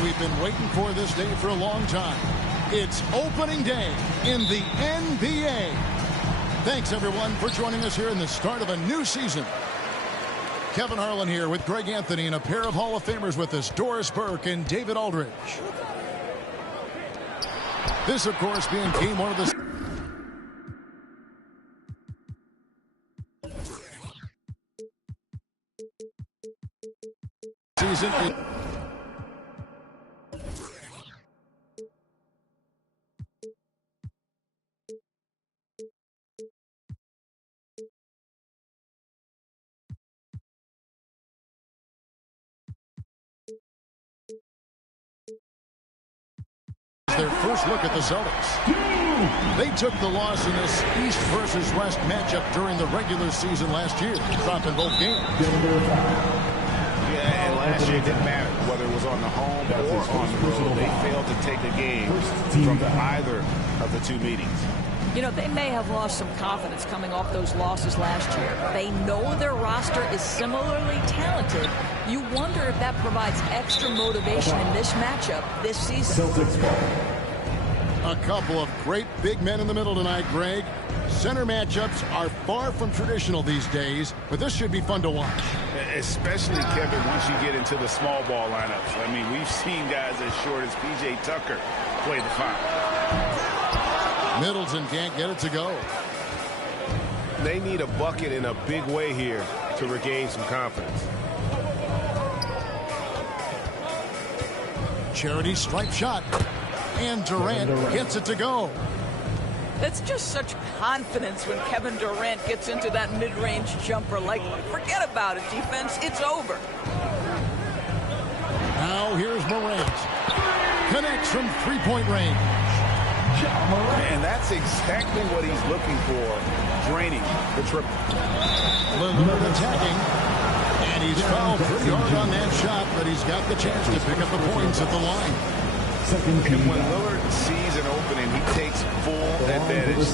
We've been waiting for this day for a long time. It's opening day in the NBA. Thanks, everyone, for joining us here in the start of a new season. Kevin Harlan here with Greg Anthony and a pair of Hall of Famers with us, Doris Burke and David Aldridge. This, of course, being game one of the season. Their first look at the Celtics. They took the loss in this East versus West matchup during the regular season last year, dropping both games. Yeah, and last year it didn't matter whether it was on the home or on the road. They failed to take a game from either of the two meetings. You know, they may have lost some confidence coming off those losses last year. They know their roster is similarly talented. You wonder if that provides extra motivation in this matchup this season. A couple of great big men in the middle tonight, Greg. Center matchups are far from traditional these days, but this should be fun to watch. Especially, Kevin, once you get into the small ball lineups. I mean, we've seen guys as short as P.J. Tucker play the five. Middleton can't get it to go. They need a bucket in a big way here to regain some confidence. Charity stripe shot. And Durant gets it to go. It's just such confidence when Kevin Durant gets into that mid-range jumper. Like, forget about it, defense. It's over. Now here's Morant. Connects from three-point range. And that's exactly what he's looking for, draining the triple. Lillard attacking, and he's fouled pretty hard on that shot, but he's got the chance to pick up the points at the line. And when Lillard sees an opening, he takes full advantage,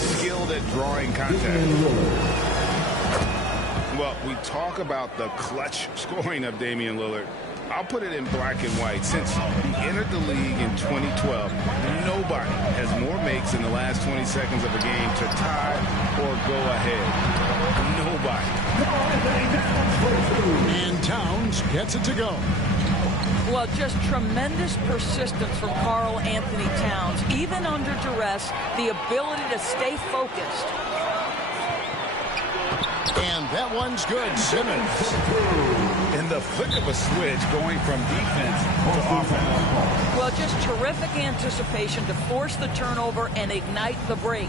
skilled at drawing contact. Well, we talk about the clutch scoring of Damian Lillard. I'll put it in black and white. Since he entered the league in 2012, nobody has more makes in the last 20 seconds of a game to tie or go ahead. Nobody. And Towns gets it to go. Well, just tremendous persistence from Karl Anthony Towns. Even under duress, the ability to stay focused. And that one's good. Simmons. In the flick of a switch, going from defense to offense. Well, just terrific anticipation to force the turnover and ignite the break.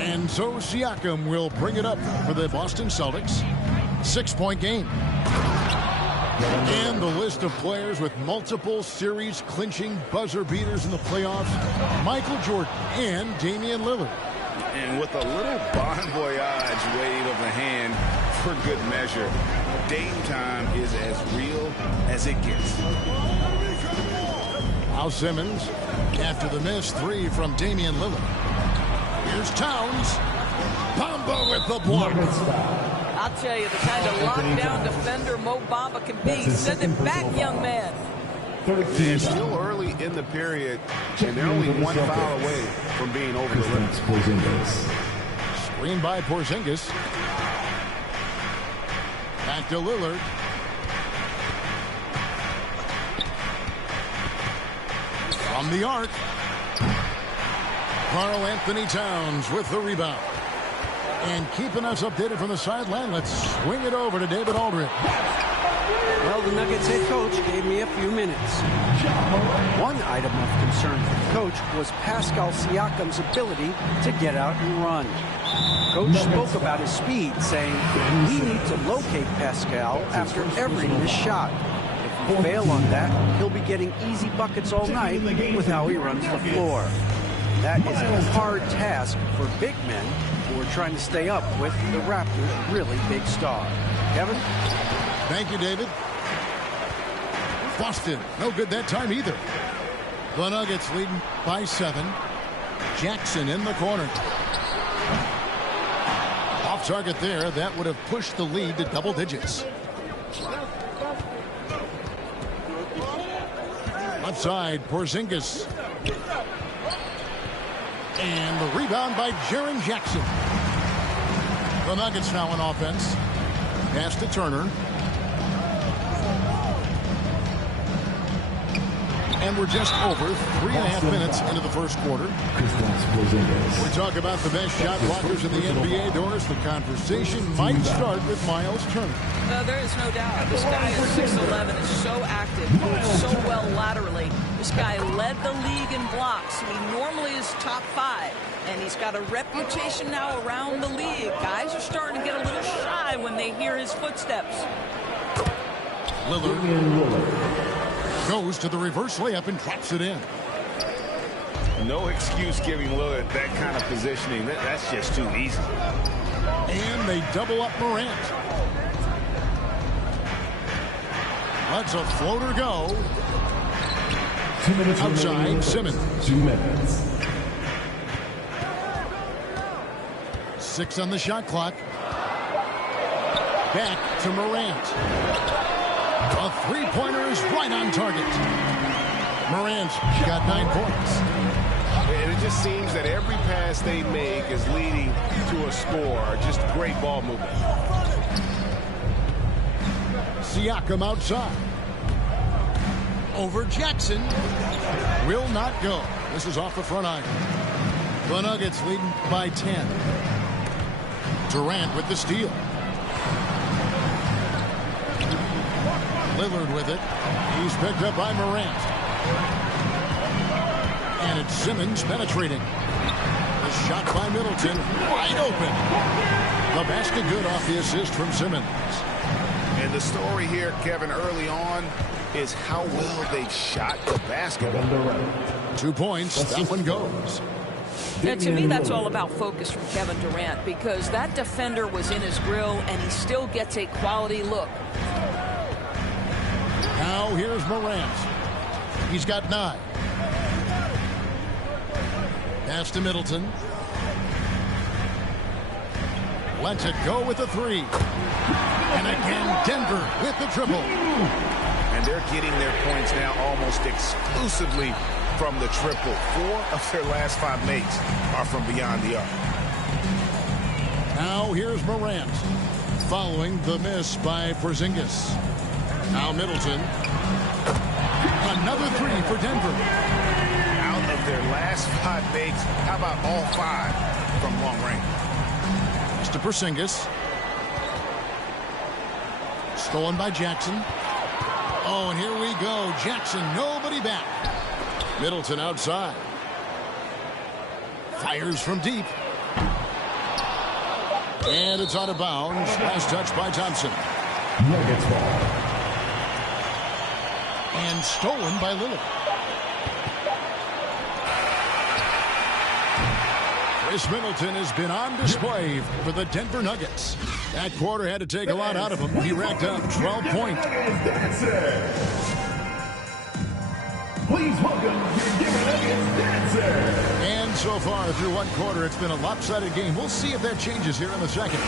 And so Siakam will bring it up for the Boston Celtics. 6-point game. And the list of players with multiple series-clinching buzzer beaters in the playoffs, Michael Jordan and Damian Lillard. And with a little bon voyage wave of the hand for good measure, Dame time is as real as it gets. Now Simmons, after the missed three from Damian Lillard. Here's Towns. Bamba with the block. I'll tell you, the kind of lockdown defender Mo Bamba can be. Send him back, young man. It's still early in the period, and they're only one foul away from being over the limit. Screen by Porzingis. Back to Lillard. On the arc. Karl Anthony Towns with the rebound. And keeping us updated from the sideline, let's swing it over to David Aldridge. Well, the Nuggets head coach gave me a few minutes. One item of concern for the coach was Pascal Siakam's ability to get out and run. Coach spoke about his speed, saying we need to locate Pascal after every missed shot. If we fail on that, he'll be getting easy buckets all night with how he runs the floor. That is a hard task for big men who are trying to stay up with the Raptors' really big star. Kevin? Thank you, David. Boston, no good that time either. The Nuggets leading by 7. Jackson in the corner. Off target there. That would have pushed the lead to double digits. Left side, Porzingis. And the rebound by Jaren Jackson. The Nuggets now on offense. Pass to Turner. And we're just over 3.5 minutes into the first quarter. We talk about the best shot blockers in the NBA, Doris. The conversation might start with Miles Turner. No, there is no doubt. This guy is 6'11", is so active, moves so well laterally. This guy led the league in blocks. He normally is top 5, and he's got a reputation now around the league. Guys are starting to get a little shy when they hear his footsteps. Lillard goes to the reverse layup and drops it in. No excuse giving Lillard that kind of positioning. That's just too easy. And they double up Morant. Lets a floater go. 2 minutes outside, Simmons. 2 minutes. 6 on the shot clock. Back to Morant. A three-pointer is right on target. Morant's got 9 points. And it just seems that every pass they make is leading to a score. Just great ball movement. Siakam outside. Over Jackson. Will not go. This is off the front iron. The Nuggets leading by 10. Durant with the steal. Lillard with it. He's picked up by Morant. And it's Simmons penetrating. The shot by Middleton. Wide open. The basket good off the assist from Simmons. And the story here, Kevin, early on is how well they shot the basketball. 2 points. That one goes. Now, to me, that's all about focus from Kevin Durant, because that defender was in his grill, and he still gets a quality look. Now here's Morant. He's got 9. Pass to Middleton. Lets it go with the 3. And again, Denver with the triple. And they're getting their points now almost exclusively from the triple. 4 of their last 5 makes are from beyond the arc. Now here's Morant. Following the miss by Porzingis. Now Middleton. Another 3 for Denver. Out of their last 5 makes, how about all 5 from long range? Mr. Porzingis. Stolen by Jackson. Oh, and here we go. Jackson, nobody back. Middleton outside. Fires from deep. And it's out of bounds. Last touch by Thompson. Nuggets ball. And stolen by Lillard. Chris Middleton has been on display for the Denver Nuggets. That quarter had to take a lot out of him. He racked up 12 points. Please welcome your Denver Nuggets dancer. And so far through one quarter, it's been a lopsided game. We'll see if that changes here in the second.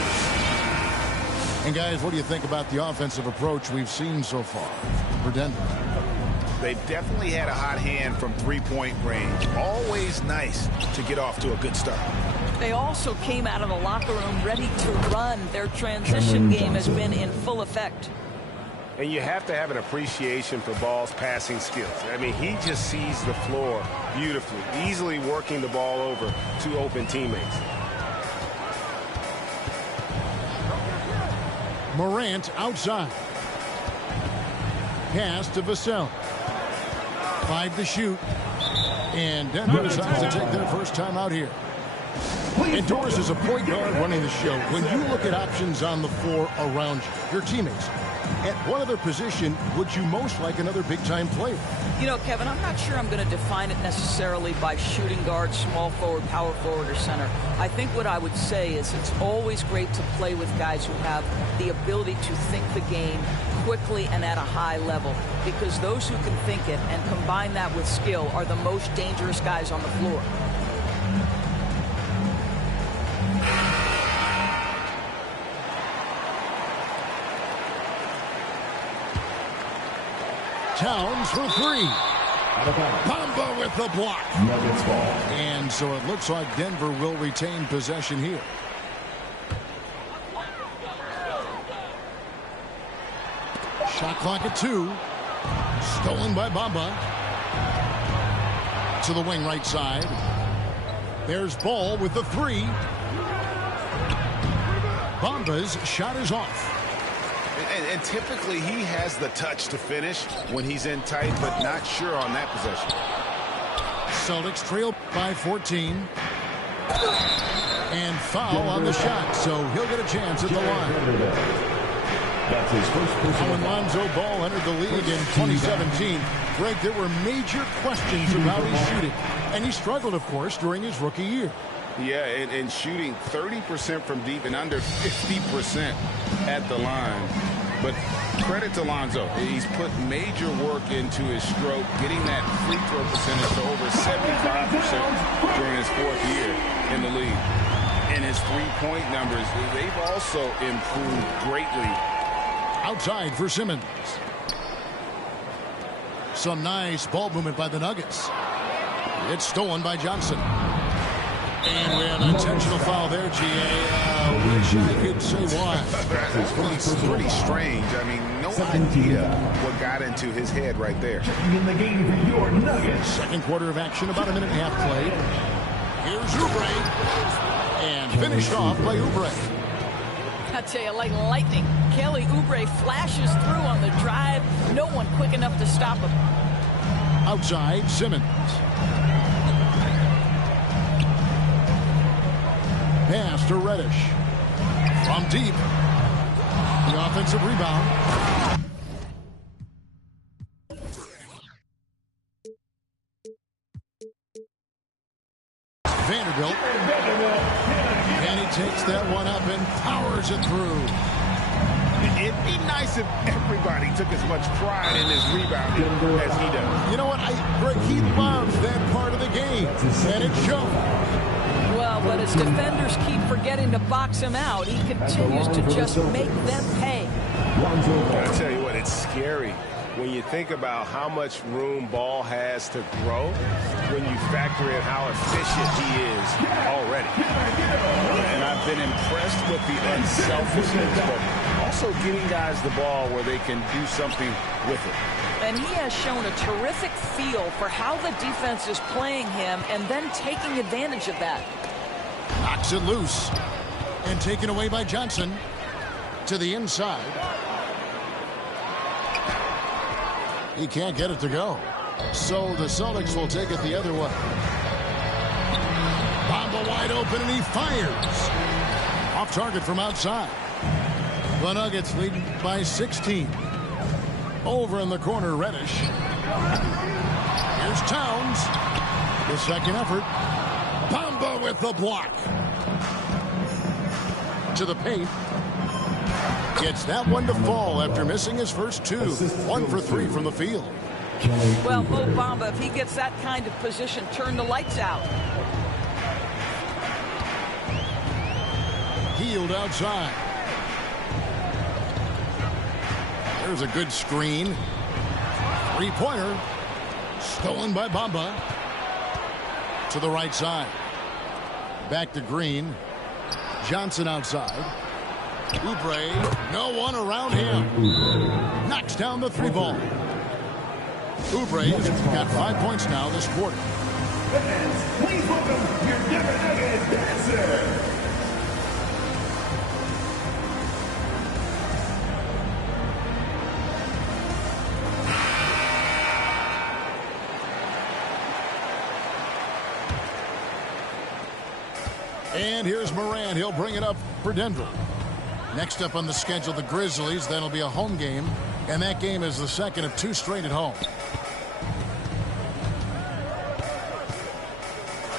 And guys, what do you think about the offensive approach we've seen so far for Denver? They've definitely had a hot hand from three-point range. Always nice to get off to a good start. They also came out of the locker room ready to run. Their transition game has been in full effect. And you have to have an appreciation for Ball's passing skills. I mean, he just sees the floor beautifully, easily working the ball over to open teammates. Morant outside. Pass to Vassell. 5 to shoot. And Denver decides to take their first time out here. Indoors is a point guard running the show. When you look at options on the floor around you, your teammates, at what other position would you most like another big-time player? You know, Kevin, I'm not sure I'm going to define it necessarily by shooting guard, small forward, power forward, or center. I think what I would say is it's always great to play with guys who have the ability to think the game quickly and at a high level, because those who can think it and combine that with skill are the most dangerous guys on the floor. Towns for 3. Bamba with the block. Nuggets ball. And so it looks like Denver will retain possession here. Shot clock at 2. Stolen by Bamba. To the wing right side. There's Ball with the 3. Bamba's shot is off. And typically he has the touch to finish when he's in tight, but not sure on that possession. Celtics trail by 14. And foul on the shot, so he'll get a chance at the line. That's his first personal. When Lonzo Ball entered the league in 2017, Greg, there were major questions about his shooting. And he struggled, of course, during his rookie year. Yeah, and shooting 30% from deep and under 50% at the line. But credit to Lonzo. He's put major work into his stroke, getting that free throw percentage to over 75% during his 4th year in the league. And his three-point numbers, they've also improved greatly. Outside for Simmons. Some nice ball movement by the Nuggets. It's stolen by Johnson. And we have an intentional foul there, G.A. Wish I could say why. It's pretty strange. I mean, no idea what got into his head right there. Checking in the game for your Nuggets. Second quarter of action, about a minute and a half played. Here's Oubre. And finished off by Oubre. I tell you, like lightning, Kelly Oubre flashes through on the drive. No one quick enough to stop him. Outside, Simmons. Pass to Reddish. From deep. The offensive rebound. Vanderbilt. And he takes that one up and powers it through. It'd be nice if everybody took as much pride in his rebounding as he does. You know what? Greg, he loves that part of the game. And it shows. Well, but as defenders keep forgetting to box him out, he continues to just make them pay. I'll tell you what, it's scary when you think about how much room Ball has to grow when you factor in how efficient he is already. And I've been impressed with the unselfishness, but also getting guys the ball where they can do something with it. And he has shown a terrific feel for how the defense is playing him and then taking advantage of that. Knocks it loose. And taken away by Johnson. To the inside. He can't get it to go. So the Celtics will take it the other way. Bamba wide open and he fires. Off target from outside. The Nuggets lead by 16. Over in the corner, Reddish. Here's Towns. The second effort. Bamba with the block. To the paint. Gets that one to fall after missing his first 2. 1 for 3 from the field. Well, Mo Bamba, if he gets that kind of position, turn the lights out. Healed outside. There's a good screen. Three-pointer. Stolen by Bamba. To the right side. Back to Green. Johnson outside. Oubre, no one around him. Knocks down the 3 ball. Oubre's got 5 points now this quarter. Fans, please welcome your Denver Nuggets dancer. And here's Morant. He'll bring it up for Denver. Next up on the schedule, the Grizzlies. That'll be a home game. And that game is the second of 2 straight at home.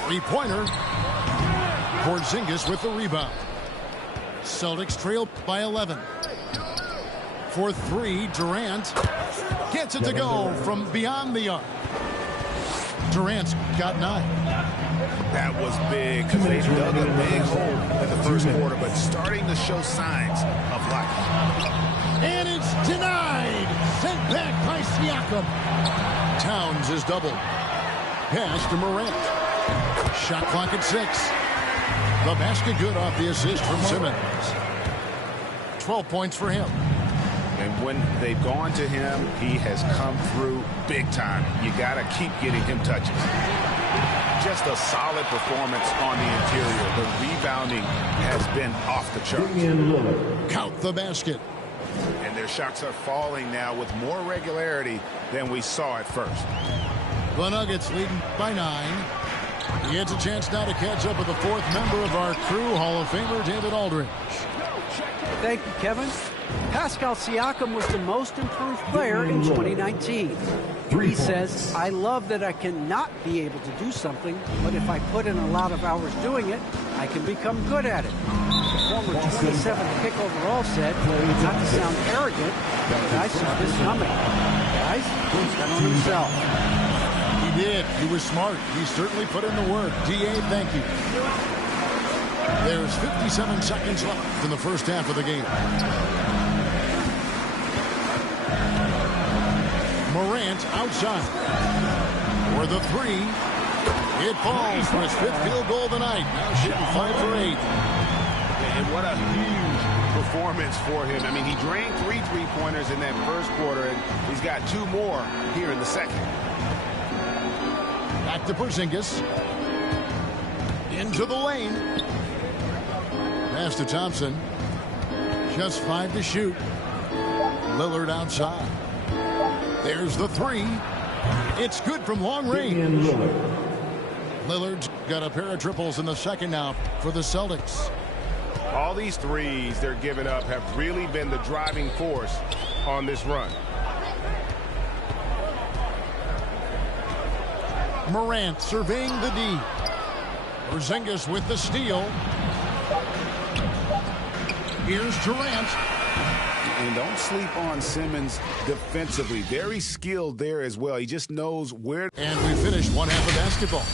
3-pointer. Porzingis with the rebound. Celtics trail by 11. For 3, Durant gets it to go from beyond the arc. Durant's got 9. That was big because they dug a big hole in the first quarter, but starting to show signs of life. And it's denied. Sent back by Siakam. Towns is doubled. Pass to Morant. Shot clock at 6. The basket good off the assist from Simmons. 12 points for him. And when they've gone to him, he has come through big time. You got to keep getting him touches. Just a solid performance on the interior. The rebounding has been off the charts. Count the basket. And their shots are falling now with more regularity than we saw at first. The Nuggets leading by 9. He gets a chance now to catch up with the 4th member of our crew, Hall of Famer David Aldridge. Thank you, Kevin. Pascal Siakam was the most improved player in 2019. He says, I love that I cannot be able to do something, but if I put in a lot of hours doing it, I can become good at it. The former 27th pick overall said, not to sound arrogant, but I saw this coming. Guys, he's got on himself. He did. He was smart. He certainly put in the work. DA, thank you. There's 57 seconds left in the first half of the game. Morant outside. For the 3. It falls for his 5th field goal of the night. Now shooting 5 for 8. And what a huge performance for him. I mean, he drained 3 3-pointers in that first quarter, and he's got 2 more here in the second. Back to Porzingis. Into the lane. Pass to Thompson. Just 5 to shoot. Lillard outside. There's the 3. It's good from long range. Lillard's got a pair of triples in the second now for the Celtics. All these threes they're giving up have really been the driving force on this run. Morant surveying the D. Porzingis with the steal. Here's Durant. And don't sleep on Simmons defensively. Very skilled there as well. He just knows where. And we finished one half of basketball.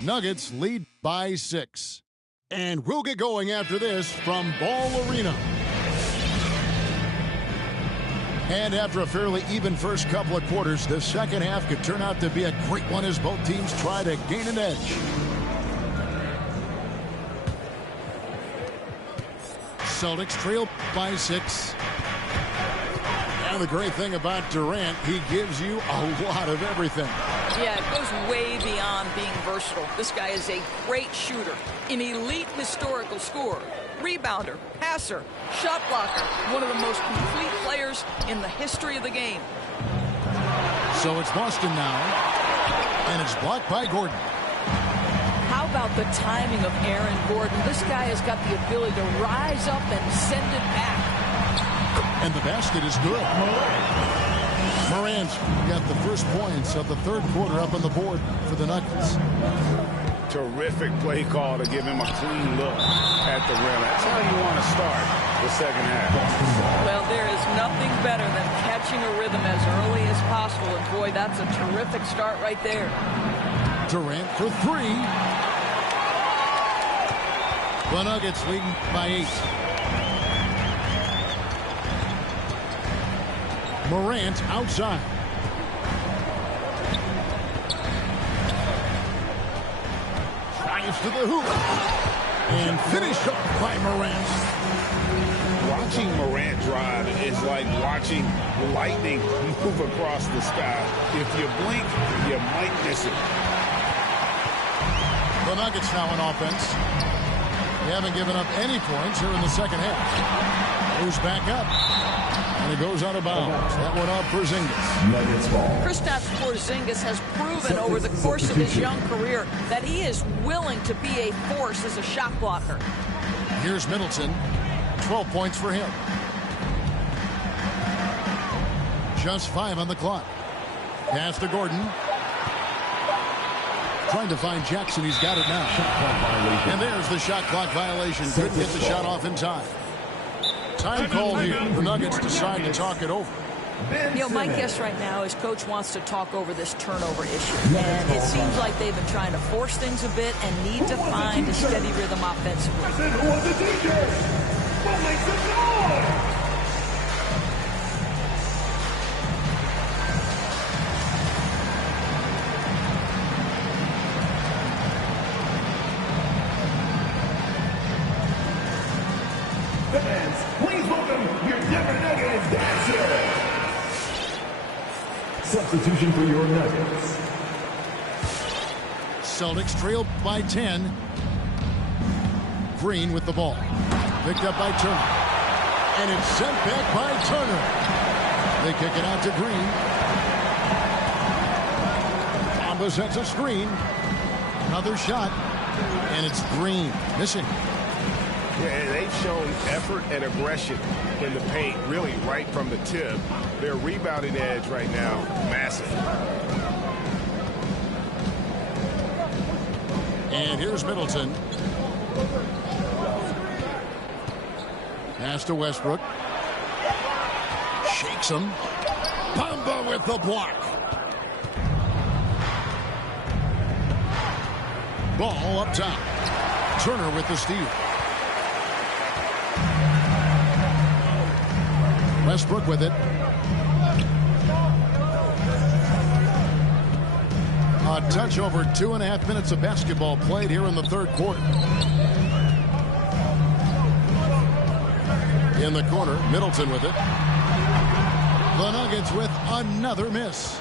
Nuggets lead by 6. And we'll get going after this from Ball Arena. And after a fairly even first couple of quarters, the second half could turn out to be a great one as both teams try to gain an edge. Celtics trail by 6. And the great thing about Durant, he gives you a lot of everything. Yeah, it goes way beyond being versatile. This guy is a great shooter, an elite historical scorer, rebounder, passer, shot blocker, one of the most complete players in the history of the game. So it's Boston now, and it's blocked by Gordon. How about the timing of Aaron Gordon? This guy has got the ability to rise up and send it back. And the basket is good. Morant got the first points of the third quarter up on the board for the Nuggets. Terrific play call to give him a clean look at the rim. That's how you want to start the second half. Well, there is nothing better than catching a rhythm as early as possible. And boy, that's a terrific start right there. Durant for 3. The Nuggets leading by 8. Morant outside. Drives to the hoop. And finished off by Morant. Watching Morant drive is like watching lightning move across the sky. If you blink, you might miss it. The Nuggets now on offense. They haven't given up any points here in the second half. Moves back up. And it goes out of bounds. That one off Porzingis. Nuggets ball. Kristaps Porzingis has proven over the course of his young career that he is willing to be a force as a shot blocker. Here's Middleton. 12 points for him. Just 5 on the clock. Pass to Gordon. Trying to find Jackson. He's got it now. And there's the shot clock violation. Couldn't get the shot off in time. Time call here. The Nuggets decide to talk it over. You know, my guess right now is Coach wants to talk over this turnover issue. And it seems like they've been trying to force things a bit and need to find a steady rhythm offensively. Fans, please welcome your Denver Nuggets dancer. Substitution for your Nuggets. Celtics trail by 10. Green with the ball. Picked up by Turner. And it's sent back by Turner. They kick it out to Green. Bamba sets a screen. Another shot. And it's Green. Missing. Yeah, they've shown effort and aggression in the paint, really right from the tip. Their rebounding edge right now, massive. And here's Middleton. Pass to Westbrook. Shakes him. Bamba with the block. Ball up top. Turner with the steal. Westbrook with it. A touch over 2.5 minutes of basketball played here in the third quarter. In the corner, Middleton with it. The Nuggets with another miss.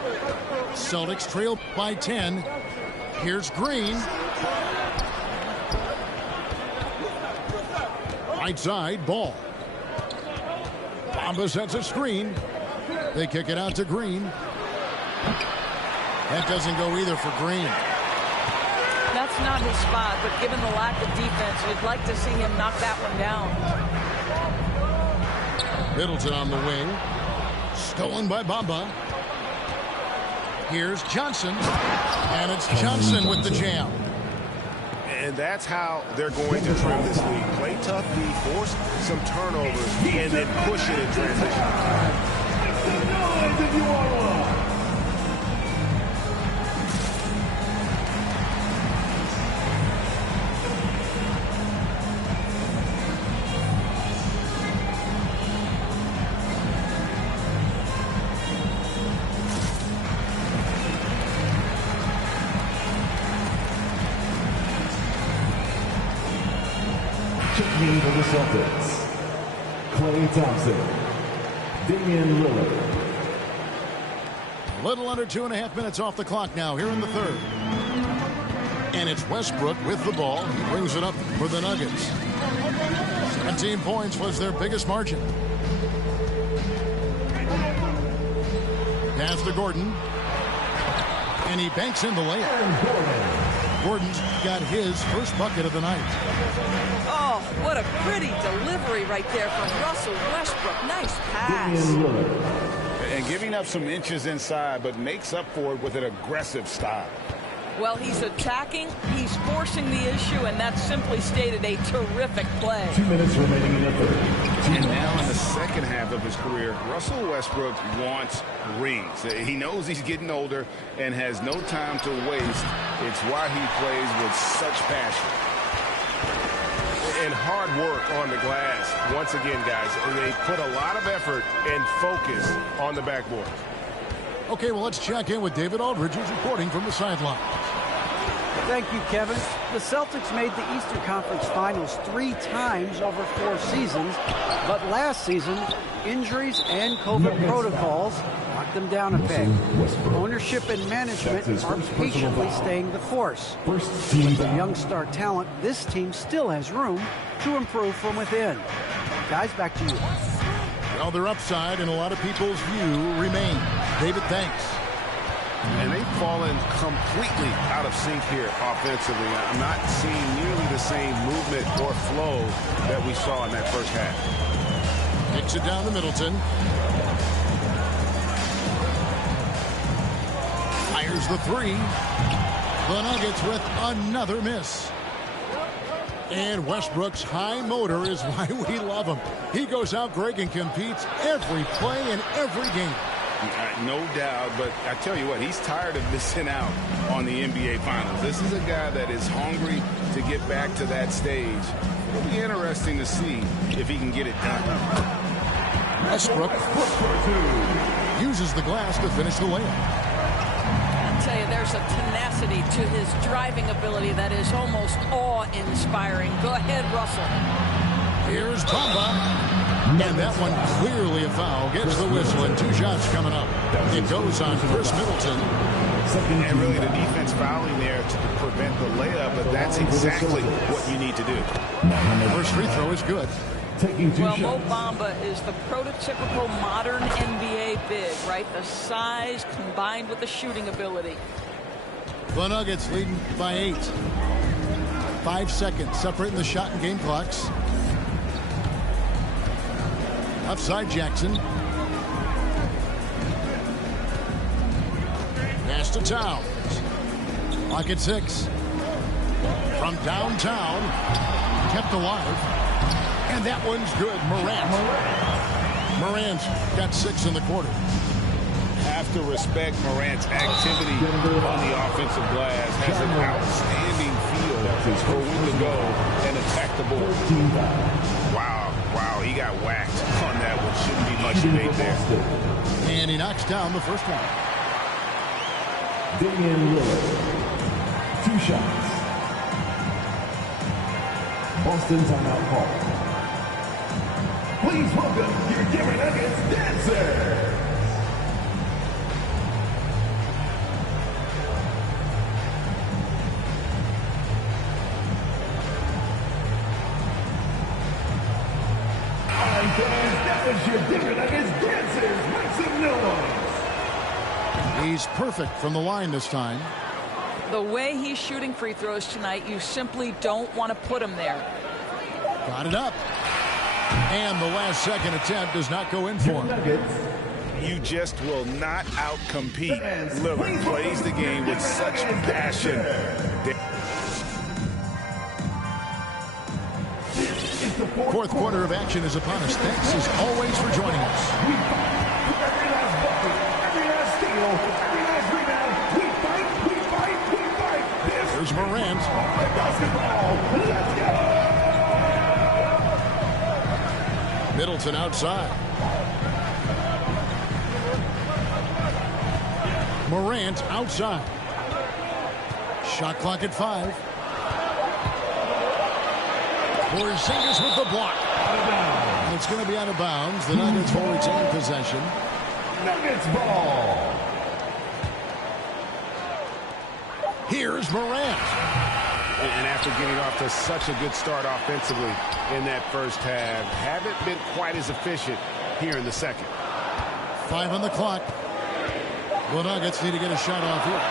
Celtics trail by 10. Here's Green. Right side, Ball. Bamba sets a screen. They kick it out to Green. That doesn't go either for Green. That's not his spot, but given the lack of defense, you'd like to see him knock that one down. Middleton on the wing. Stolen by Bamba. Here's Johnson. And it's Johnson with the jam. And that's how they're going to trim this league. Play tough, force some turnovers, and then push it in transition. Make some noise if you want one. Checking for the Celtics, Klay Thompson, Damian Lillard. A little under 2.5 minutes off the clock now here in the third. And it's Westbrook with the ball. He brings it up for the Nuggets. 17 points was their biggest margin. Pass to Gordon. And he banks in the layup. Gordon's got his first bucket of the night. Oh, what a pretty delivery right there from Russell Westbrook. Nice pass. And giving up some inches inside, but makes up for it with an aggressive style. Well, he's attacking, he's forcing the issue, and that's simply stated a terrific play. 2 minutes remaining in the third. And now in the second half of his career, Russell Westbrook wants rings. He knows he's getting older and has no time to waste. It's why he plays with such passion. And hard work on the glass. Once again, guys, they put a lot of effort and focus on the backboard. Okay, well, let's check in with David Aldridge, who's reporting from the sideline. Thank you, Kevin. The Celtics made the Eastern Conference Finals 3 times over 4 seasons, but last season, injuries and COVID protocols knocked them down a peg. Ownership and management are patiently staying the course. With the young star talent, this team still has room to improve from within. Guys, back to you. Well, their upside in a lot of people's view remain. David, thanks. And they've fallen completely out of sync here offensively. I'm not seeing nearly the same movement or flow that we saw in that first half. Kicks it down to Middleton. Fires the 3. The Nuggets with another miss. And Westbrook's high motor is why we love him. He goes out, Greg, and competes every play in every game. No doubt, but I tell you what, he's tired of missing out on the NBA Finals. This is a guy that is hungry to get back to that stage. It'll be interesting to see if he can get it done. Westbrook uses the glass to finish the layup. I'll tell you, there's a tenacity to his driving ability that is almost awe-inspiring. Go ahead, Russell. Here's Bamba. And that one clearly a foul. Gets the whistle and 2 shots coming up. It goes on Chris Middleton. And really the defense fouling there to prevent the layup, but that's exactly what you need to do. First free throw is good. Well, Mo Bamba is the prototypical modern NBA big, right? The size combined with the shooting ability. The Nuggets leading by 8. 5 seconds separating the shot and game clocks. Upside Jackson. Pass to Towns. Clock at 6. From downtown. Kept alive. And that one's good. Morant's got 6 in the quarter. Have to respect Morant's activity on the offensive glass. Has an outstanding feel for when to go and attack the board. Wow, he got whacked on that one. Shouldn't be much debate there. And he knocks down the first one. Damian Lillard. 2 shots. Boston timeout call. Please welcome your Denver Nuggets dancers. That was your Denver Nuggets dancers. Make some noise. He's perfect from the line this time. The way he's shooting free throws tonight, you simply don't want to put him there. Got it up. And the last second attempt does not go in for him. You just will not outcompete. Lillard plays the game with such passion. Fourth quarter of action is upon us. Thanks as always for joining us. We fight for every last bucket, every last steal, every last rebound. We fight. There's Morant. Basketball. Let's go. Middleton outside. Morant outside. Shot clock at 5. Porzingis with the block. It's going to be out of bounds. The Nuggets will retain possession. Nuggets ball. Here's Morant. And after getting off to such a good start offensively in that first half, haven't been quite as efficient here in the second. 5 on the clock. The Nuggets need to get a shot off here.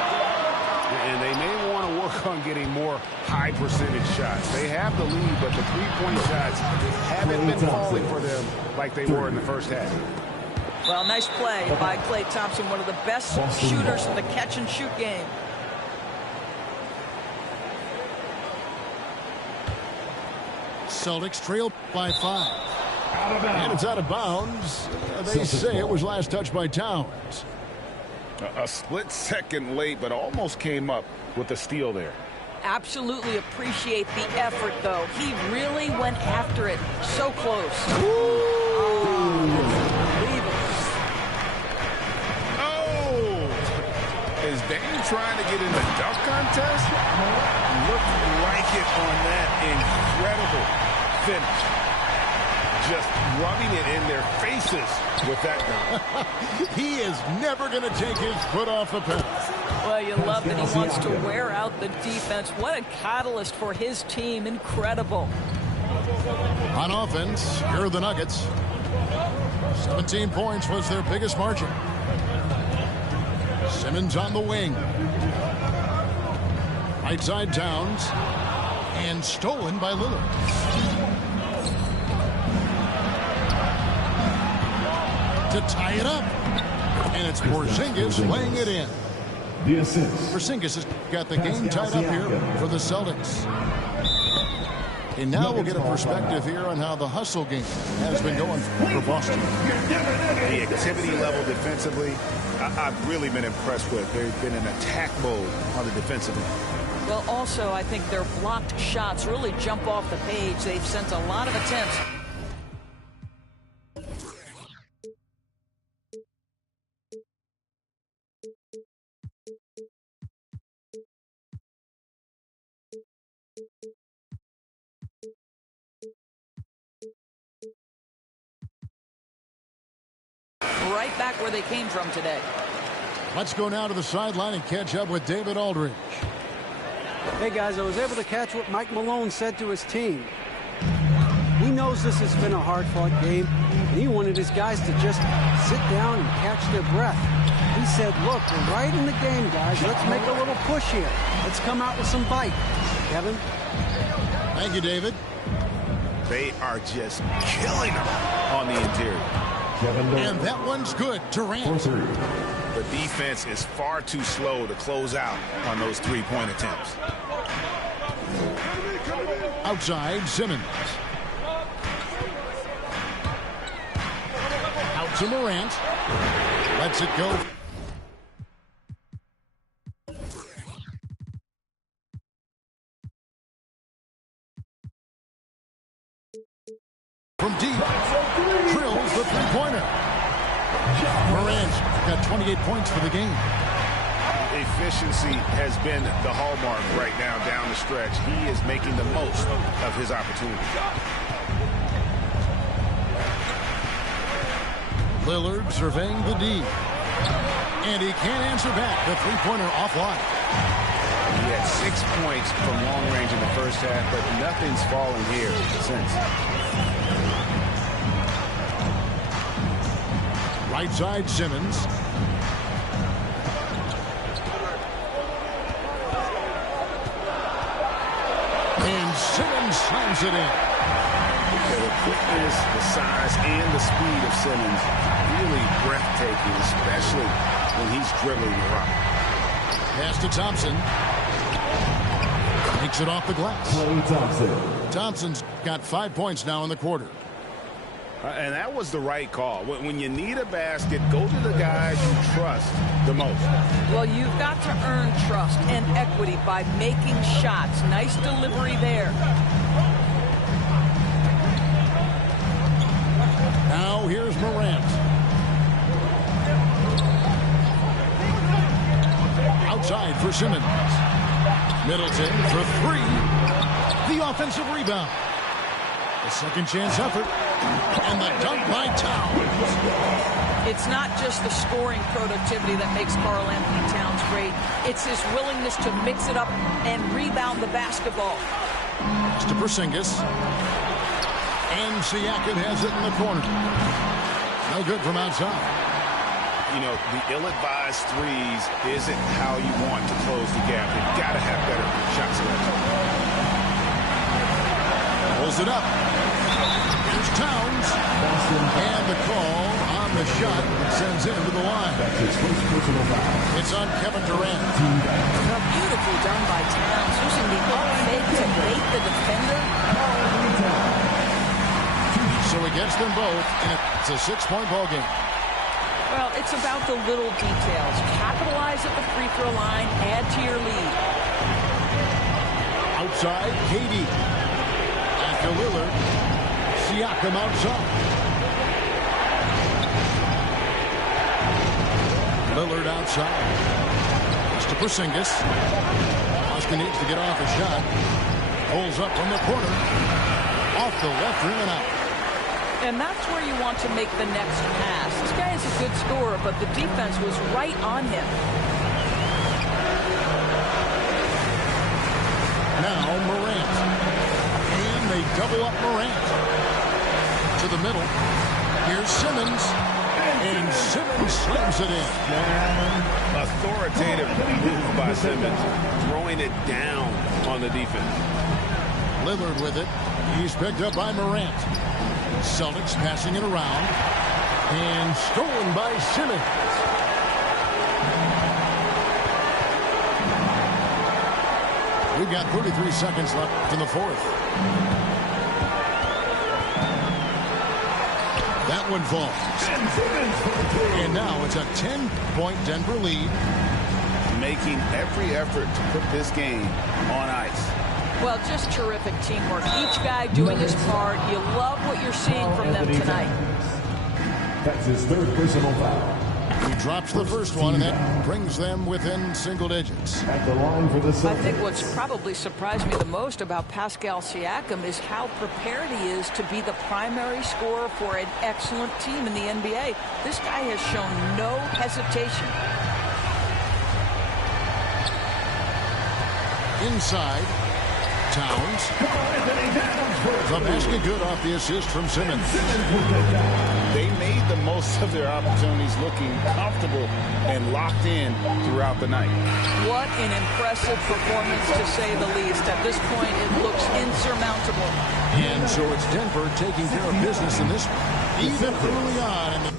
And they may want to work on getting more high percentage shots. They have the lead, but the three-point shots haven't been falling for them like they were in the first half. Well, nice play by Klay Thompson, one of the best shooters in the catch-and-shoot game. Celtics trail by 5. And it's out of bounds. They say it was last touched by Towns. A split second late, but almost came up with a steal there. Absolutely appreciate the effort, though. He really went after it. So close. Oh! As Dame trying to get in the dunk contest? Looked like it on that incredible finish. Just rubbing it in their faces with that dunk. He is never going to take his foot off the pedal. Well, you love that he wants to wear out the defense. What a catalyst for his team. Incredible. On offense, here are the Nuggets. 17 points was their biggest margin. Simmons on the wing. Right side Towns. And stolen by Lillard. To tie it up. And it's Porzingis laying it in. The assist. Porzingis has got the game tied up here for the Celtics. And now we'll get a perspective here on how the hustle game has been going for Boston. The activity level defensively, I've really been impressed with. They've been in attack mode on the defensive end. Well, also, I think their blocked shots really jump off the page. They've sent a lot of attempts. Right back where they came from today. Let's go now to the sideline and catch up with David Aldridge. Hey, guys, I was able to catch what Mike Malone said to his team. He knows this has been a hard-fought game, and he wanted his guys to just sit down and catch their breath. He said, look, we're right in the game, guys. Let's make a little push here. Let's come out with some bite. Kevin? Thank you, David. They are just killing them on the interior. And that one's good. Durant. The defense is far too slow to close out on those three-point attempts. Outside, Simmons. Out to Morant. Lets it go. From deep. Drills the three-pointer. Morant's got 28 points for the game. Efficiency has been the hallmark right now down the stretch. He is making the most of his opportunity. Lillard surveying the D. And he can't answer back. The three-pointer offline. He had 6 points from long range in the first half, but nothing's fallen here since. Right side, Simmons. And Simmons slams it in. The quickness, the size, and the speed of Simmons really breathtaking, especially when he's dribbling the rock. Pass to Thompson. Takes it off the glass. Thompson's got 5 points now in the quarter. And that was the right call. When you need a basket, go to the guys you trust the most. Well, you've got to earn trust and equity by making shots. Nice delivery there. Now here's Morant. Outside for Simmons. Middleton for three. The offensive rebound. A second chance effort. And the dunk by Towns. It's not just the scoring productivity that makes Karl Anthony Towns great. It's his willingness to mix it up and rebound the basketball. Pass to Porzingis. And Siakam has it in the corner. No good from outside. You know, the ill-advised threes isn't how you want to close the gap. You've got to have better shot selection. Pulls it up. Here's Towns. And the call on the shot sends him to the line. It's on Kevin Durant. A beautiful done by Towns, using the up fake to bait the defender. So he gets them both, and it's a 6-point ball game. Well, it's about the little details. Capitalize at the free throw line, add to your lead. Outside, KD. After Lillard, Siakam outside. Lillard outside. It's to Porzingis. Oscar needs to get off a shot. Pulls up from the corner. Off the left rim and out. And that's where you want to make the next pass. This guy is a good scorer, but the defense was right on him. Now Morant. And they double up Morant. To the middle. Here's Simmons. And Simmons slams it in. Authoritative move by Simmons, throwing it down on the defense. Lillard with it. He's picked up by Morant. Celtics passing it around. And stolen by Simmons. We've got 33 seconds left in the fourth. That one falls. And now it's a 10-point Denver lead. Making every effort to put this game on ice. Well, just terrific teamwork. Each guy doing his part. You love what you're seeing from them tonight. That's his third personal foul. He drops the first one, and that brings them within single digits. At the line for the Celtics. I think what's probably surprised me the most about Pascal Siakam is how prepared he is to be the primary scorer for an excellent team in the NBA. This guy has shown no hesitation. Inside, Towns. The basket good off the assist from Simmons. They made the most of their opportunities, looking comfortable and locked in throughout the night. What an impressive performance, to say the least. At this point, it looks insurmountable. And so it's Denver taking care of business in this one. Even early on in the